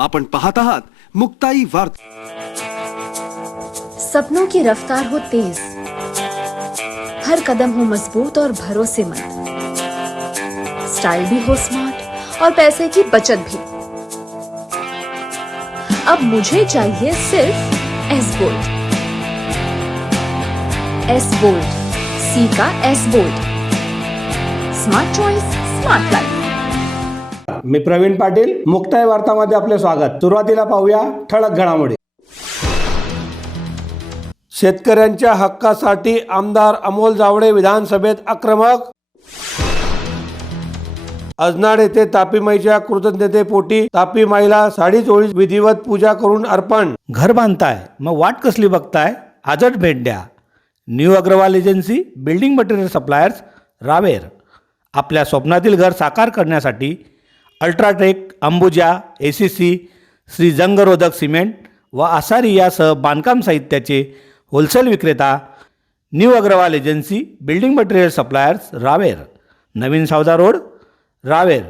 आपण पाहत आहात मुक्ताई वार्ता. सपनों की रफ्तार हो तेज। हर कदम हो मज़बूत और भरोसेमंद। स्टाइल भी हो स्मार्ट और पैसे की बचत भी। अब मुझे चाहिए सिर्फ़ S bolt S bolt C का S bolt smart choice smart life मी प्रवीण पाटील मुक्ताय वार्तामध्ये आपले स्वागत. सुरुवातीला पाहूया ठळक घडामोडी. शेतकऱ्यांच्या हक्कासाठी आमदार अमोल जावडे विधानसभेत आक्रमक. अजनाड येथे तापी माईच्या कृतज्ञतेपोटी तापी माईला साडी चोळी विधिवत पूजा करून अर्पण. घर बांधताय मग वाट कसली बघताय? आजच भेट द्या. New Agarwal agency building material suppliers Raver. आपल्या स्वप्नातील घर साकार करण्यासाठी UltraTech Ambuja A C C Shri जंगरोधक cement व आसारी यासह बांधकाम साहित्याचे होलसेल विक्रेता new Agarwal agency building material suppliers Raver. नवीन Savda road Raver.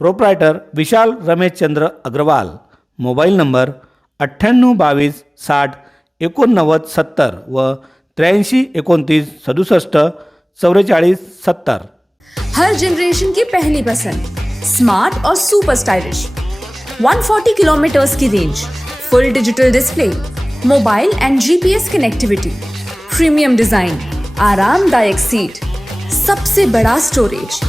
Proprietor Vishal Rameshchandra Agarwal. Mobile number अठ्ठ्याण्णव बावीस साठ एकोणनव्वद सत्तर व त्र्याऐंशी एकोणतीस सदुसष्ट चौवेचाळीस सत्तर. हर जनरेशन की पहली पसंद स्मार्ट और सुपर स्टाइलिश 140 किलोमीटर्स की range full digital display mobile and GPS connectivity premium design आरामदायक सीट सबसे बड़ा स्टोरेज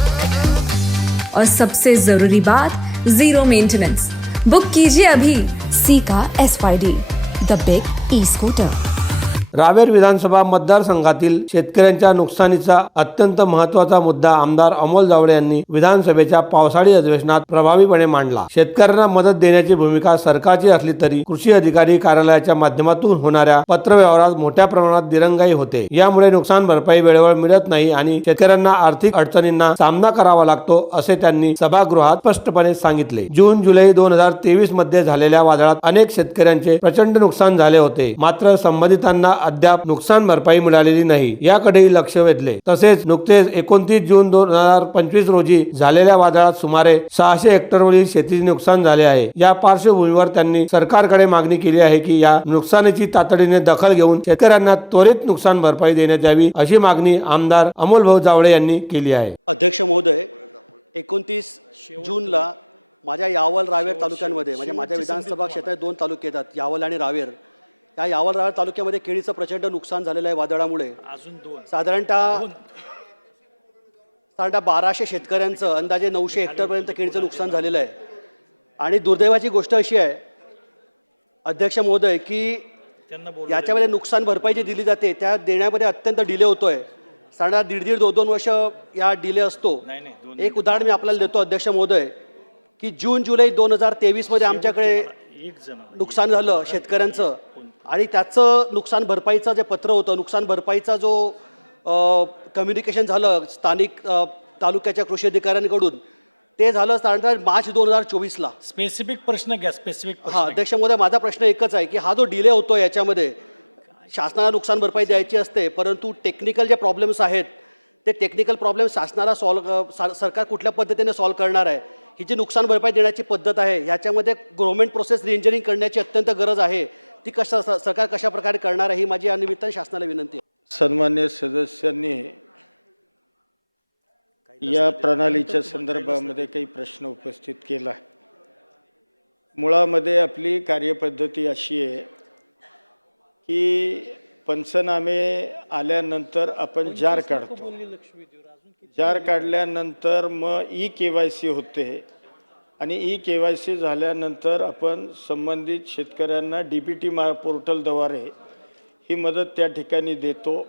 और सबसे जरूरी बात जीरो मेंटेनेंस बुक कीजिए अभी सी का S the big E scooter Raver विधानसभा मतदारसंघातील शेतकऱ्यांच्या नुकसानीचा अत्यंत महत्त्वाचा मुद्दा आमदार अमोल जावडे यांनी विधानसभेच्या पावसाळी अधिवेशनात प्रभावीपणे मांडला. शेतकऱ्यांना मदत देण्याची भूमिका सरकारची असली तरी कृषी अधिकारी कार्यालयाच्या माध्यमातून होणाऱ्या पत्रव्यवहारात मोठ्या प्रमाणात दिरंगाई होते. यामुळे नुकसान भरपाई वेळेवर मिळत नाही आणि शेतकऱ्यांना आर्थिक अडचणींना सामना करावा लागतो असे त्यांनी सभागृहात स्पष्टपणे सांगितले. जून जुलै दोन हजार तेवीसमध्ये झालेल्या वादळात अनेक शेतकऱ्यांचे प्रचंड नुकसान झाले होते. मात्र संबंधितांना अद्याप नुकसान भरपाई मिळालेली नाही याकडेही लक्ष वेधले. तसेच नुकतेच एकोणतीस जून दोन हजार पंचवीस रोजी झालेल्या वादळात सुमारे सहाशे हेक्टरवरील शेतीचे नुकसान झाले आहे. या पार्श्वभूमीवर त्यांनी सरकारकडे मागणी केली आहे की या नुकसानीची तातडीने दखल घेऊन शेतकऱ्यांना त्वरित नुकसान भरपाई देण्यात यावी अशी मागणी आमदार अमोल भाऊ जावळे यांनी केली आहे. अध्यक्ष महोदय एकोणतीस जूनला माझ्या यावल रावेर तालुक्यांमध्ये म्हणजे माझ्या विधानसभा क्षेत्रात दोन तालुके येतात यावल आणि रावेर या यावल रावेर तालुक्यामध्ये केळीचं प्रचंड नुकसान झालेलं आहे वादळामुळे. अजून दोन. साधारणतः साधारणतः बाराशे शेतकऱ्यांचं अंदाजे नऊशे हेक्टरपर्यंत केळीचं नुकसान झालेलं आहे. आणि दुर्दैवाची गोष्ट अशी आहे अध्यक्ष महोदय की याच्यामध्ये नुकसान भरपाई जी दिली जाते त्या देण्यामध्ये अत्यंत डिले होतोय. साधारण दीड दीड दोन दोन वर्ष या डिले असतो. एक उदाहरण मी आपल्याला देतो अध्यक्ष महोदय की जून जुलै दोन हजार तेवीसमध्ये आमच्याकडे नुकसान झालं शेतकऱ्यांचं. आणि त्याचं नुकसान भरपाईचं जे पत्र होतं नुकसान भरपाईचा जो कम्युनिकेशन झालं स्थानिक तालुक्याच्या कृषी अधिकाऱ्यांकडून ते झालं साधारणतः मार्च दोन हजार चोवीसला. स्पेसिफिक प्रश्न घ्या स्पेसिफिक हा अध्यक्ष महोदय माझा प्रश्न एकच आहे की हा जो डिले होतो याच्यामध्ये शासनाला नुकसान भरपाई द्यायची असते परंतु टेक्निकल जे प्रॉब्लेम्स आहेत ते टेक्निकल प्रॉब्लेम शासनाला सॉल्व सरकार कुठल्या पद्धतीने सॉल्व करणार आहे ही जी नुकसान भरपाई देण्याची पद्धत आहे ह्याच्यामध्ये गव्हर्नमेंट प्रोसेस रिइंजिनिअरिंग करण्याची अत्यंत गरज आहे ती कशा सरकार कशा प्रकारे करणार आहे ही माझी या निमित्ताने शासनाला विनंती आहे. सन्मान्य सदस्यांनी या प्रणालीच्या संदर्भामध्ये काही प्रश्न उपस्थित केला. मुळामध्ये आपली कार्यपद्धती अशी आहे की पंचनामे आल्यानंतर आपण जार काढतो. जार काढल्यानंतर मग ई के वाय सी होते. आणि ई के वाय सी झाल्यानंतर आपण संबंधित शेतकऱ्यांना डी बी टी मा पोर्टलद्वारे ही मदत त्या ठिकाणी देतो.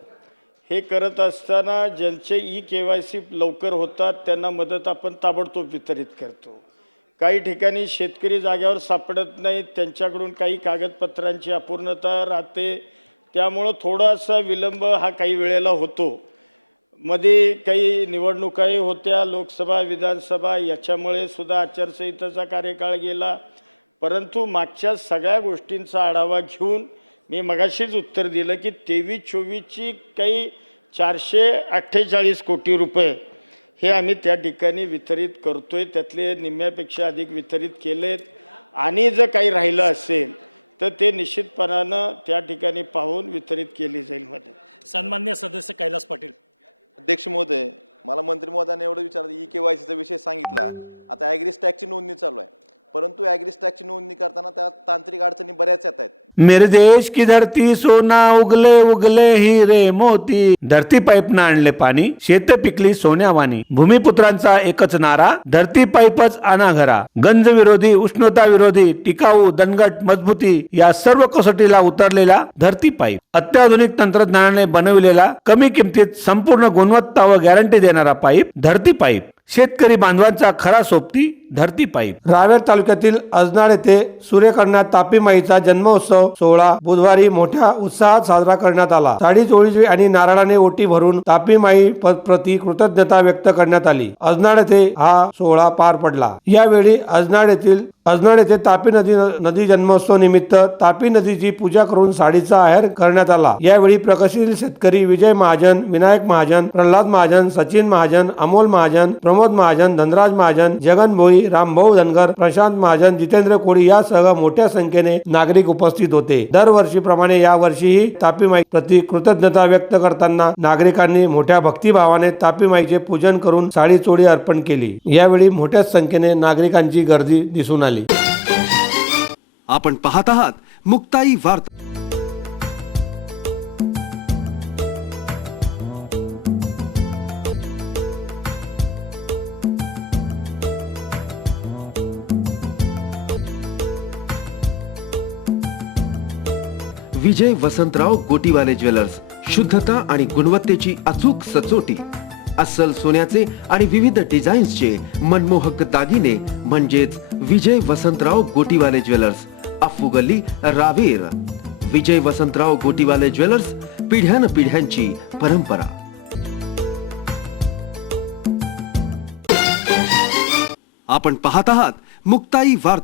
हे करत असताना ज्यांचे ई के वाय सी लवकर होतात त्यांना मदत आपण ताबडतोब वितरित करतो. काही ठिकाणी शेतकरी जाग्यावर सापडत नाहीत त्यांच्याकडून काही कागदपत्रांची अपूर्णता राहते. त्यामुळं थोडासा विलंब हा काही वेळेला होतो. मध्ये काही निवडणुकाही होत्या लोकसभा विधानसभा याच्यामुळे सुद्धा आचारसंहितेचा कार्यकाळ गेला. परंतु मागच्या सगळ्या गोष्टींचा आढावा घेऊन मी मगाशीच उत्तर दिलं की तेवीस चोवीसची काही चारशे अठ्ठेचाळीस कोटी रुपये हे आम्ही त्या ठिकाणी वितरित करतोय त्यातले निम्म्यापेक्षा अधिक वितरित केलेत. आणि जर काही राहिलं असेल तर ते निश्चितपणानं त्या ठिकाणी पाहून वितरित केली जाईल मध्ये. सन्मान्य सदस्य कैलास पाटील. अध्यक्ष महोदय मला मंत्री महोदयाने एवढं विचारलं ई के वाय सीचा विषय सांगितला. आता ॲग्रिस टॅक्सची नोंदणी चालू आहे. परंतु ॲग्रिस नोंदणी करताना त्या तांत्रिक अडचणी बऱ्याच येत आहेत. मेरे देश की धरती सोना उगले उगले हिरे मोती. धरती पाईपनं आणले पाणी शेत पिकली सोन्यावानी भूमिपुत्रांचा एकच नारा धरती पाईपच आणा घरा गंज विरोधी उष्णता विरोधी टिकाऊ दणगट मजबूती या सर्व कसोटीला उतरलेला धरती पाईप. अत्याधुनिक तंत्रज्ञानाने बनविलेला कमी किमतीत संपूर्ण गुणवत्ता व गॅरंटी देणारा पाईप धरती पाईप. शेतकरी बांधवांचा खरा सोबती धरती पाईप. रावेर तालुक्यातील अजनाड येथे सूर्यकन्या तापी माईचा जन्मोत्सव सोहळा बुधवारी मोठ्या उत्साहात साजरा करण्यात आला. साडी चोळी आणि नारळाने ओटी भरून तापी माई प्रति कृतज्ञता व्यक्त करण्यात आली. अजनाड येथे हा सोहळा पार पडला. यावेळी अजनाड येथील अजनाड येथे तापी नदी नदी जन्मोत्सव निमित्त तापी नदीची पूजा करून साडीचा आहेर करण्यात आला. यावेळी प्रगतशील शेतकरी विजय महाजन विनायक महाजन प्रल्हाद महाजन सचिन महाजन अमोल महाजन प्रमोद महाजन धनराज महाजन जगन भोई रामभाऊ धनगर प्रशांत महाजन जितेंद्र कोळी यासह मोठ्या संख्येने नागरिक उपस्थित होते. दरवर्षीप्रमाणे या वर्षीही तापी माई प्रति कृतज्ञता व्यक्त करताना नागरिकांनी मोठ्या भक्तिभावाने तापी माईचे पूजन करून साडी चोळी अर्पण केली. यावेळी मोठ्या संख्येने नागरिकांची गर्दी दिसून आली. आपण पाहत आहात मुक्ताई वार्ता. विजय वसंतराव गोटीवाले ज्वेलर्स शुद्धता आणि गुणवत्तेची अचूक सचोटी. अस्सल सोन्याचे आणि विविध डिझाईन्सचे मनमोहक दागिने म्हणजेच विजय वसंतराव गोटीवाले ज्वेलर्स अफू गल्ली रावेर. विजय वसंतराव गोटीवाले ज्वेलर्स पिढ्यान पिढ्यांची परंपरा. आपण पाहत आहात मुक्ताई वार्ता.